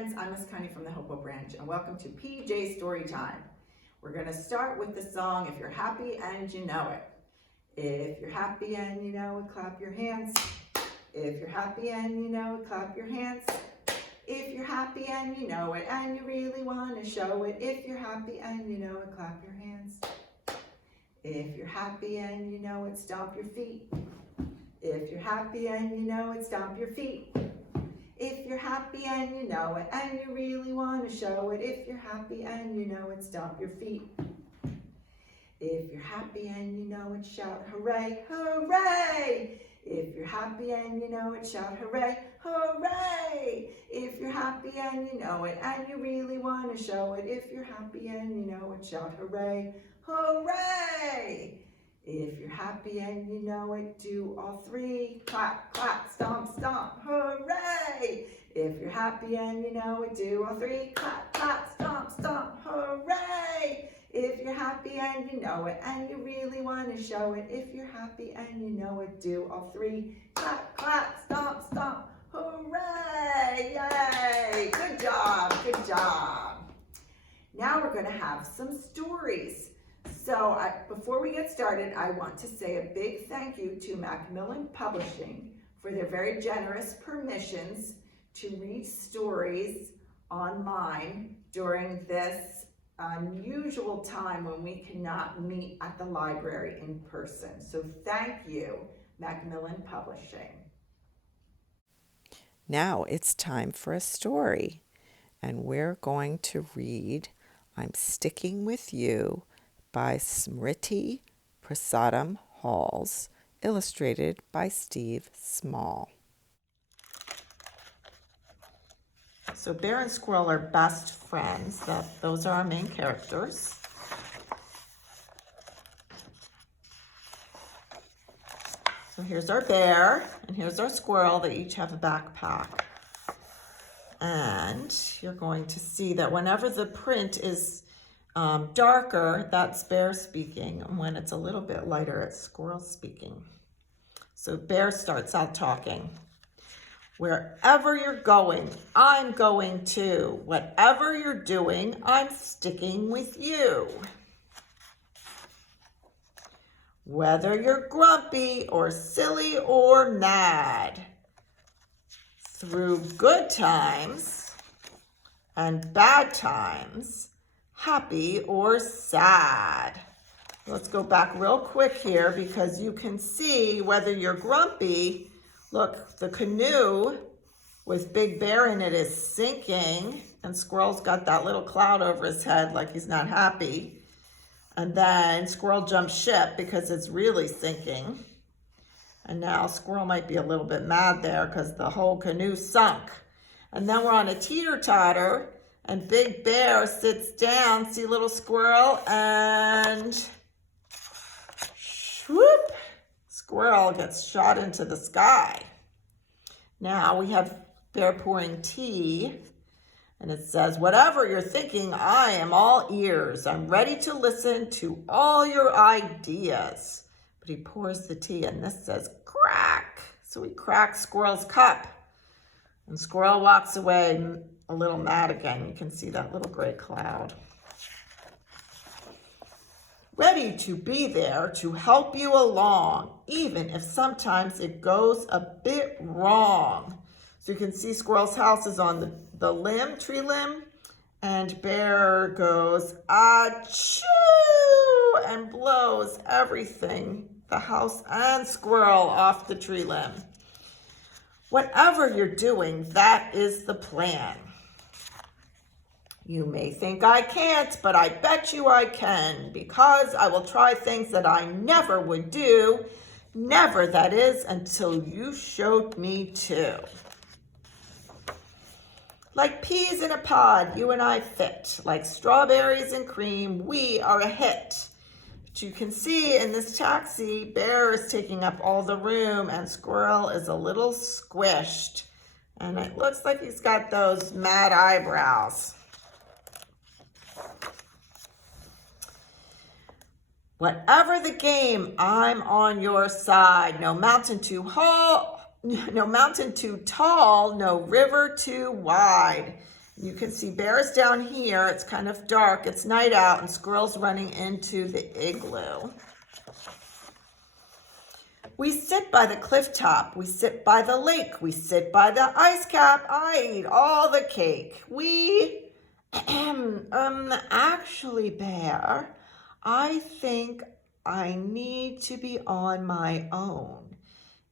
friends, I'm Miss Connie from the Hopewell branch, and welcome to PJ Storytime. We're going to start with the song, If You're Happy and You Know It. If you're happy and you know it, clap your hands. If you're happy and you know it, clap your hands. If you're happy and you know it, and you really want to show it. If you're happy and you know it, clap your hands. If you're happy and you know it, stomp your feet. If you're happy and you know it, stomp your feet. If you're happy and you know it, and you really want to show it. If you're happy and you know it, stomp your feet. If you're happy and you know it, shout hooray, hooray! If you're happy and you know it, shout hooray, hooray! If you're happy and you know it, and you really want to show it. If you're happy and you know it, shout hooray, hooray! If you're happy and you know it, do all three. Clap, clap, stomp, stomp, hooray! If you're happy and you know it, do all three. Clap, clap, stomp, stomp, hooray! If you're happy and you know it, and you really want to show it. If you're happy and you know it, do all three. Clap, clap, stomp, stomp, hooray! Yay! Good job, good job. Now we're going to have some stories. So before we get started, I want to say a big thank you to Macmillan Publishing for their very generous permissions to read stories online during this unusual time when we cannot meet at the library in person. So thank you, Macmillan Publishing. Now it's time for a story, and we're going to read I'm Sticking With You by Smriti Prasadam-Halls, illustrated by Steve Small. So Bear and Squirrel are best friends. Those are our main characters. So here's our bear, and here's our squirrel. They each have a backpack. And you're going to see that whenever the print is darker, that's Bear speaking, and when it's a little bit lighter, it's Squirrel speaking. So Bear starts out talking. Wherever you're going, I'm going too. Whatever you're doing, I'm sticking with you. Whether you're grumpy or silly or mad, through good times and bad times, happy or sad. Let's go back real quick here because you can see whether you're grumpy. Look, the canoe with Big Bear in it is sinking, and Squirrel's got that little cloud over his head like he's not happy. And then Squirrel jumps ship because it's really sinking. And now Squirrel might be a little bit mad there because the whole canoe sunk. And then we're on a teeter-totter, and Big Bear sits down, see little Squirrel, and whoop, Squirrel gets shot into the sky. Now we have Bear pouring tea, and it says, whatever you're thinking, I am all ears. I'm ready to listen to all your ideas. But he pours the tea, and this says, crack. So he cracks Squirrel's cup, and Squirrel walks away a little mad again. You can see that little gray cloud. Ready to be there to help you along, even if sometimes it goes a bit wrong. So you can see Squirrel's house is on the tree limb, and Bear goes, achoo, and blows everything, the house and Squirrel, off the tree limb. Whatever you're doing, that is the plan. You may think I can't, but I bet you I can, because I will try things that I never would do. Never, that is, until you showed me to. Like peas in a pod, you and I fit. Like strawberries and cream, we are a hit. But you can see in this taxi, Bear is taking up all the room, and Squirrel is a little squished. And it looks like he's got those mad eyebrows. Whatever the game, I'm on your side. No mountain too tall, no river too wide. You can see Bear's down here. It's kind of dark. It's night out, and Squirrel's running into the igloo. We sit by the cliff top. We sit by the lake. We sit by the ice cap. I eat all the cake. Actually, Bear, I think I need to be on my own.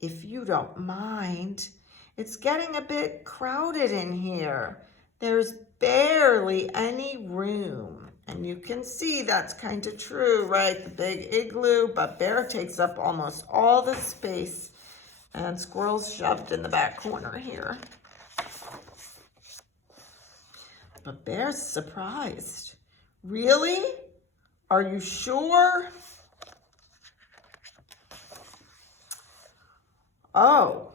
If you don't mind, it's getting a bit crowded in here. There's barely any room. And you can see that's kind of true, right? The big igloo, but Bear takes up almost all the space, and Squirrel's shoved in the back corner here. But Bear's surprised. Really? Are you sure? Oh,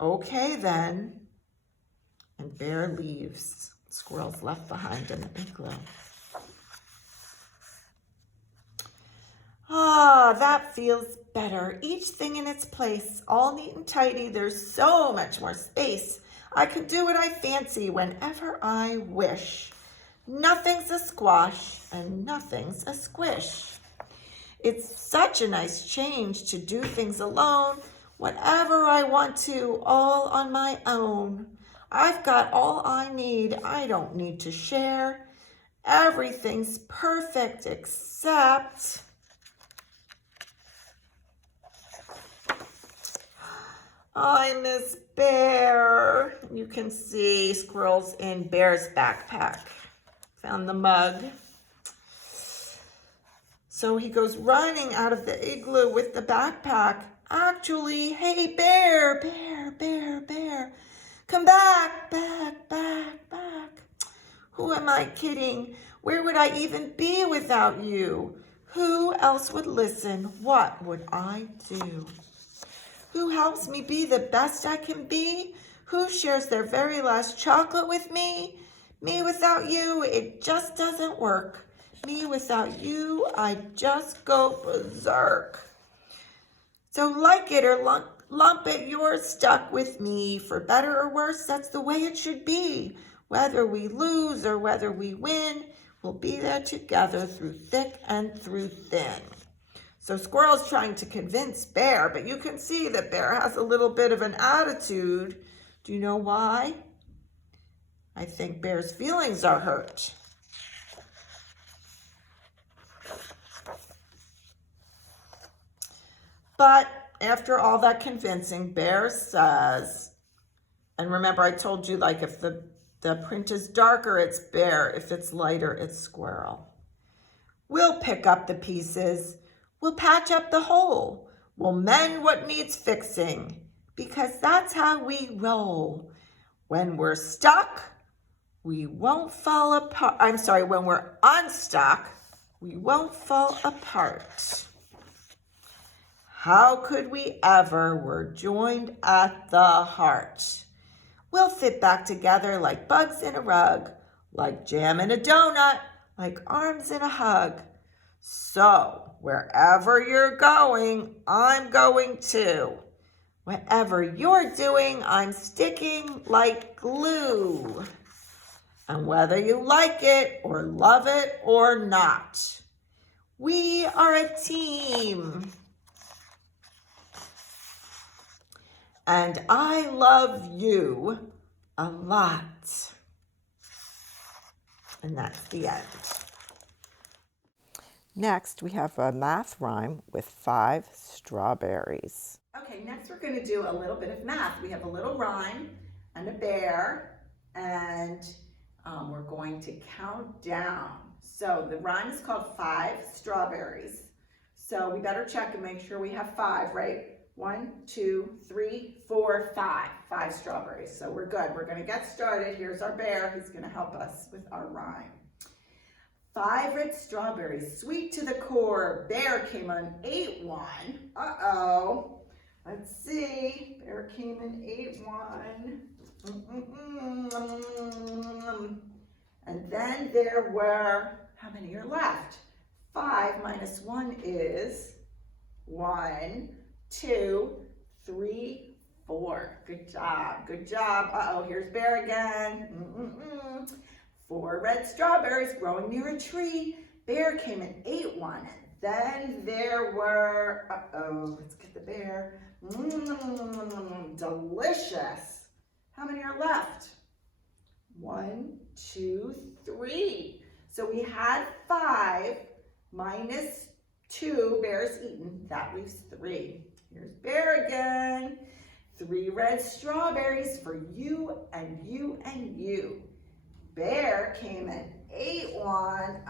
okay then. And Bear leaves. Squirrel's left behind in the igloo. Ah, that feels better. Each thing in its place, all neat and tidy. There's so much more space. I can do what I fancy whenever I wish. Nothing's a squash and nothing's a squish. It's such a nice change to do things alone, whatever I want to, all on my own. I've got all I need. I don't need to share. Everything's perfect except... I miss Bear. You can see Squirrel's in Bear's backpack. Found the mug. So he goes running out of the igloo with the backpack. Actually, hey, Bear, Bear, Bear, Bear. Come back, back, back, back. Who am I kidding? Where would I even be without you? Who else would listen? What would I do? Who helps me be the best I can be? Who shares their very last chocolate with me? Me without you, it just doesn't work. Me without you, I just go berserk. So like it or lump it, you're stuck with me. For better or worse, that's the way it should be. Whether we lose or whether we win, we'll be there together through thick and through thin. So Squirrel's trying to convince Bear, but you can see that Bear has a little bit of an attitude. Do you know why? I think Bear's feelings are hurt. But after all that convincing, Bear says, and remember I told you, like, if the print is darker, it's Bear. If it's lighter, it's Squirrel. We'll pick up the pieces. We'll patch up the hole. We'll mend what needs fixing, because that's how we roll. When we're stuck, we won't fall apart. I'm sorry, when we're unstuck, we won't fall apart. How could we ever? We're joined at the heart. We'll fit back together like bugs in a rug, like jam in a donut, like arms in a hug. So, wherever you're going, I'm going too. Whatever you're doing, I'm sticking like glue. And whether you like it or love it or not, we are a team. And I love you a lot. And that's the end. Next, we have a math rhyme with 5 strawberries. Okay, next we're going to do a little bit of math. We have a little rhyme and a bear, and we're going to count down. So the rhyme is called 5 strawberries. So we better check and make sure we have 5, right? 1, 2, 3, 4, 5. 5 strawberries. So we're good. We're going to get started. Here's our bear. He's going to help us with our rhyme. 5 red strawberries, sweet to the core. Bear came on 8 1. Uh-oh. Let's see. Bear came in 8 1. And then there were, how many are left? 5 minus 1 is 1, 2, 3, 4. Good job. Good job. Uh-oh, here's Bear again. 4 red strawberries growing near a tree. Bear came and ate one. Then there were, let's get the bear. Delicious. How many are left? 1, 2, 3. So we had 5 minus 2 bears eaten. That leaves 3. Here's Bear again. 3 red strawberries for you and you and you. Bear came and ate one.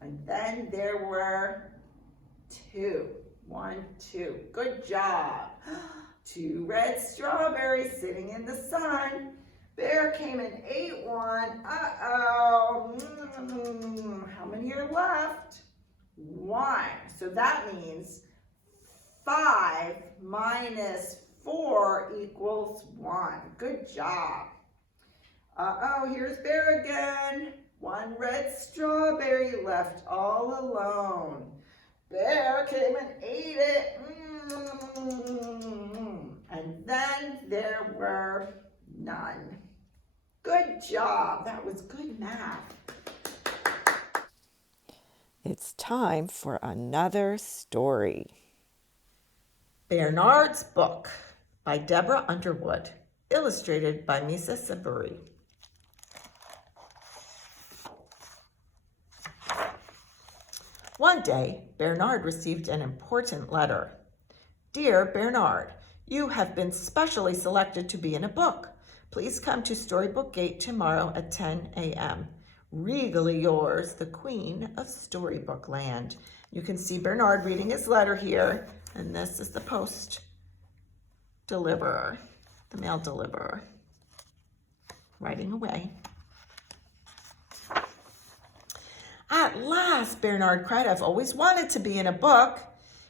And then there were 2. 1, 2. Good job. 2 red strawberries sitting in the sun. Bear came and ate one. How many are left? 1. So that means 5 minus 4 equals 1. Good job. Here's Bear again. 1 red strawberry left all alone. Bear came and ate it. And then there were none. Good job. That was good math. It's time for another story. Bearnard's Book by Deborah Underwood, illustrated by Miss Connie. One day, Bearnard received an important letter. Dear Bearnard, you have been specially selected to be in a book. Please come to Storybook Gate tomorrow at 10 a.m. Regally yours, the Queen of Storybook Land. You can see Bearnard reading his letter here, and this is the post deliverer, the mail deliverer, writing away. At last, Bearnard cried, I've always wanted to be in a book.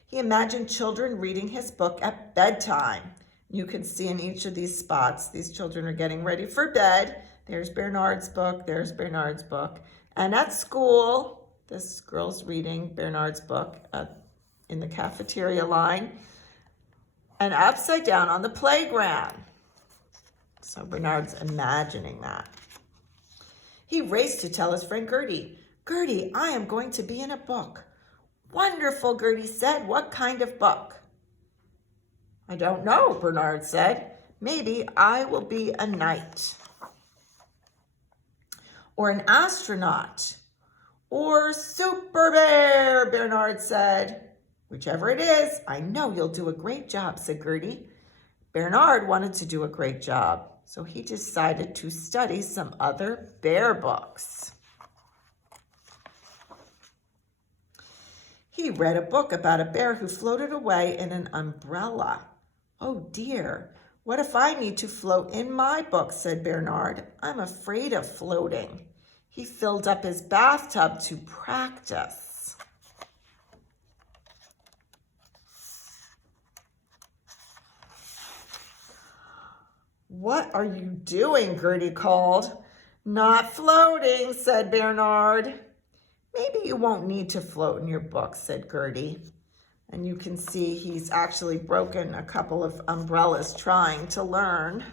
He imagined children reading his book at bedtime. You can see in each of these spots, these children are getting ready for bed. There's Bearnard's book, there's Bearnard's book. And at school, this girl's reading Bearnard's book in the cafeteria line. And upside down on the playground. So Bearnard's imagining that. He raced to tell his friend Gertie, Gertie, I am going to be in a book. Wonderful, Gertie said. What kind of book? I don't know, Bearnard said. Maybe I will be a knight. Or an astronaut. Or Super Bear, Bearnard said. Whichever it is, I know you'll do a great job, said Gertie. Bearnard wanted to do a great job, so he decided to study some other bear books. He read a book about a bear who floated away in an umbrella. Oh dear, what if I need to float in my book, said Bearnard. I'm afraid of floating. He filled up his bathtub to practice. What are you doing? Gertie called. Not floating, said Bearnard. Maybe you won't need to float in your book, said Gertie. And you can see he's actually broken a couple of umbrellas trying to learn.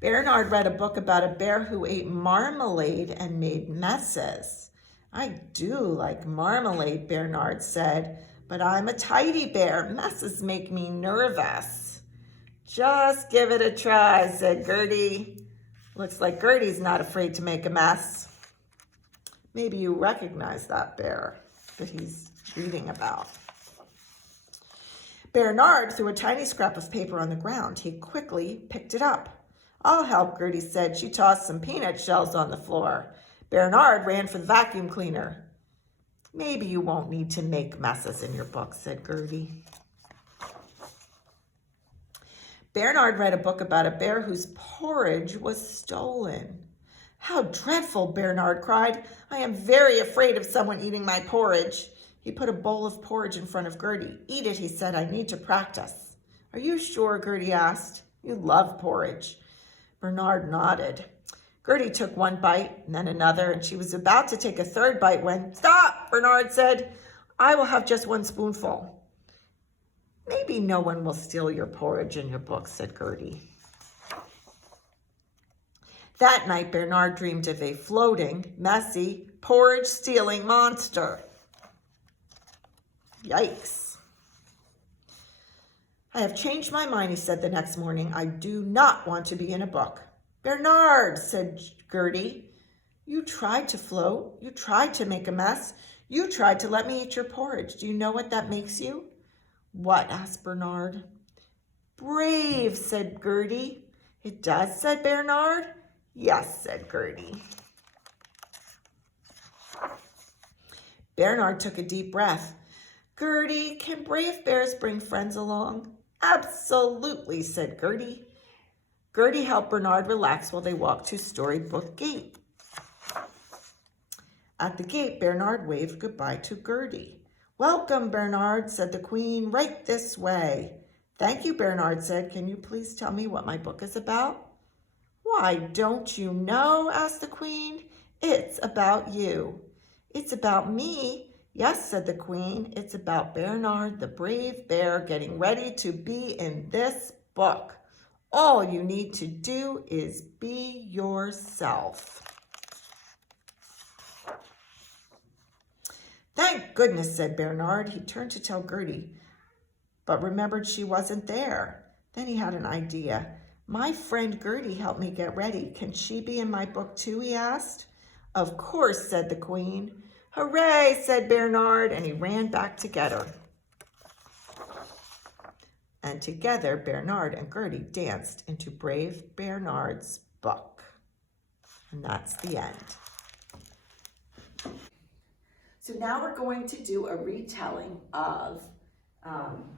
Bearnard read a book about a bear who ate marmalade and made messes. I do like marmalade, Bearnard said, but I'm a tidy bear. Messes make me nervous. Just give it a try, said Gertie. Looks like Gertie's not afraid to make a mess. Maybe you recognize that bear that he's reading about. Bearnard threw a tiny scrap of paper on the ground. He quickly picked it up. I'll help, Gertie said. She tossed some peanut shells on the floor. Bearnard ran for the vacuum cleaner. Maybe you won't need to make messes in your book, said Gertie. Bearnard read a book about a bear whose porridge was stolen. How dreadful, Bearnard cried. I am very afraid of someone eating my porridge. He put a bowl of porridge in front of Gertie. Eat it, he said. I need to practice. Are you sure? Gertie asked. You love porridge. Bearnard nodded. Gertie took one bite and then another, and she was about to take a third bite when, Stop, Bearnard said. I will have just one spoonful. Maybe no one will steal your porridge and your books, said Gertie. That night, Bearnard dreamed of a floating, messy, porridge-stealing monster. Yikes. I have changed my mind, he said the next morning. I do not want to be in a book. Bearnard, said Gertie, you tried to float. You tried to make a mess. You tried to let me eat your porridge. Do you know what that makes you? What? Asked Bearnard. Brave, said Gertie. It does, said Bearnard. Yes, said Gertie. Bearnard took a deep breath. Gertie, can brave bears bring friends along? Absolutely, said Gertie. Gertie helped Bearnard relax while they walked to Storybook Gate. At the gate, Bearnard waved goodbye to Gertie. Welcome, Bearnard, said the Queen, right this way. Thank you, Bearnard said. Can you please tell me what my book is about? Why, don't you know? Asked the Queen. It's about you. It's about me? Yes, said the Queen. It's about Bearnard, the brave bear, getting ready to be in this book. All you need to do is be yourself. Thank goodness, said Bearnard. He turned to tell Gertie, but remembered she wasn't there. Then he had an idea. My friend Gertie helped me get ready. Can she be in my book too, he asked. Of course, said the Queen. Hooray, said Bearnard, and he ran back to get her. And together, Bearnard and Gertie danced into Brave Bearnard's book. And that's the end. So now we're going to do a retelling of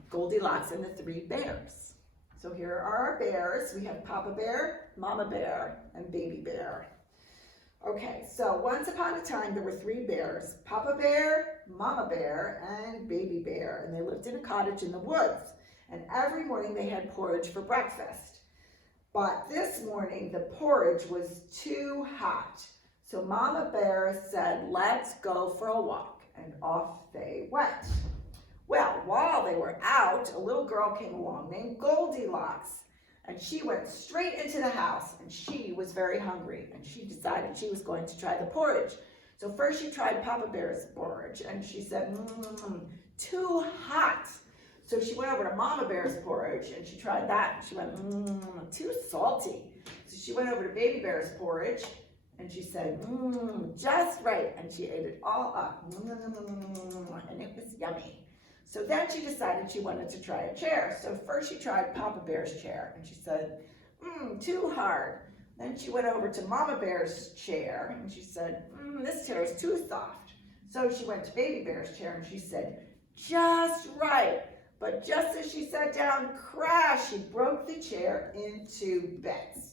Goldilocks and the Three Bears. So here are our bears. We have Papa Bear, Mama Bear, and Baby Bear. Okay, so once upon a time there were three bears, Papa Bear, Mama Bear, and Baby Bear, and they lived in a cottage in the woods. And every morning they had porridge for breakfast. But this morning the porridge was too hot. So Mama Bear said, let's go for a walk, and off they went. Well, while they were out, a little girl came along named Goldilocks, and she went straight into the house, and she was very hungry, and she decided she was going to try the porridge. So first she tried Papa Bear's porridge, and she said, too hot. So she went over to Mama Bear's porridge, and she tried that, and she went, too salty. So she went over to Baby Bear's porridge, and she said, just right, and she ate it all up, and it was yummy. So then she decided she wanted to try a chair. So first she tried Papa Bear's chair, and she said, too hard. Then she went over to Mama Bear's chair, and she said, this chair is too soft. So she went to Baby Bear's chair, and she said, just right. But just as she sat down, crash, she broke the chair into bits.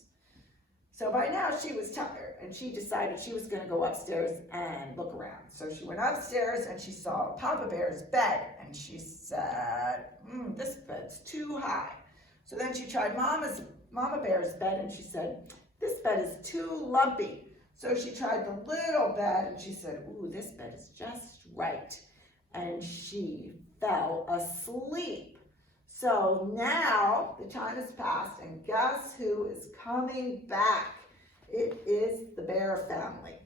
So by now she was tired, and she decided she was going to go upstairs and look around. So she went upstairs and she saw Papa Bear's bed, and she said, this bed's too high. So then she tried Mama Bear's bed, and she said, this bed is too lumpy. So she tried the little bed, and she said, ooh, this bed is just right. And she fell asleep. So now the time has passed, and guess who is coming back? It is the bear family.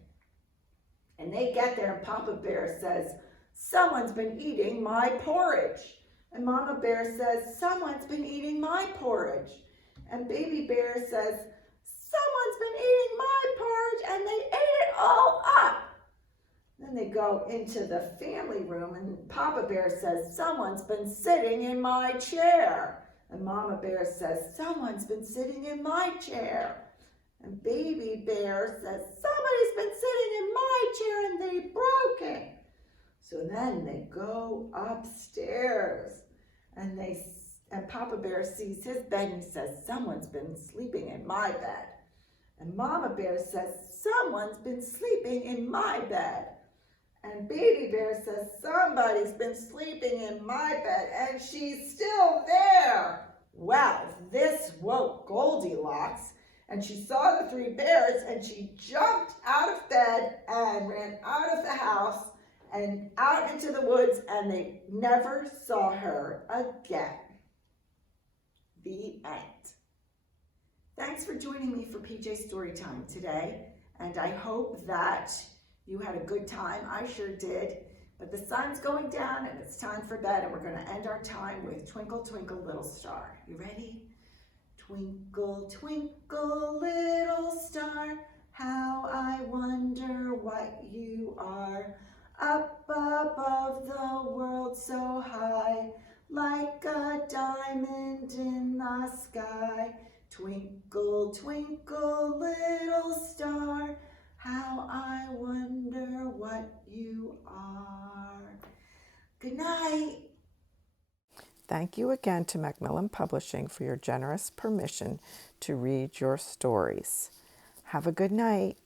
And they get there, and Papa Bear says, someone's been eating my porridge. And Mama Bear says, someone's been eating my porridge. And Baby Bear says, someone's been eating my porridge, and they ate it all up. Then they go into the family room, and Papa Bear says, someone's been sitting in my chair. And Mama Bear says, someone's been sitting in my chair. And Baby Bear says, somebody's been sitting in my chair, and they broke it. So then they go upstairs, and Papa Bear sees his bed, and he says, someone's been sleeping in my bed. And Mama Bear says, someone's been sleeping in my bed. And Baby Bear says, somebody's been sleeping in my bed, and she's still there. Well, this woke Goldilocks, and she saw the three bears, and she jumped out of bed and ran out of the house and out into the woods, and they never saw her again. The end. Thanks for joining me for PJ Storytime today, and I hope that you had a good time. I sure did. But the sun's going down and it's time for bed, and we're going to end our time with Twinkle, Twinkle, Little Star. You ready? Twinkle, twinkle, little star, how I wonder what you are. Up above the world so high, like a diamond in the sky. Twinkle, twinkle, little star, how I wonder what you are. Good night. Thank you again to Macmillan Publishing for your generous permission to read your stories. Have a good night.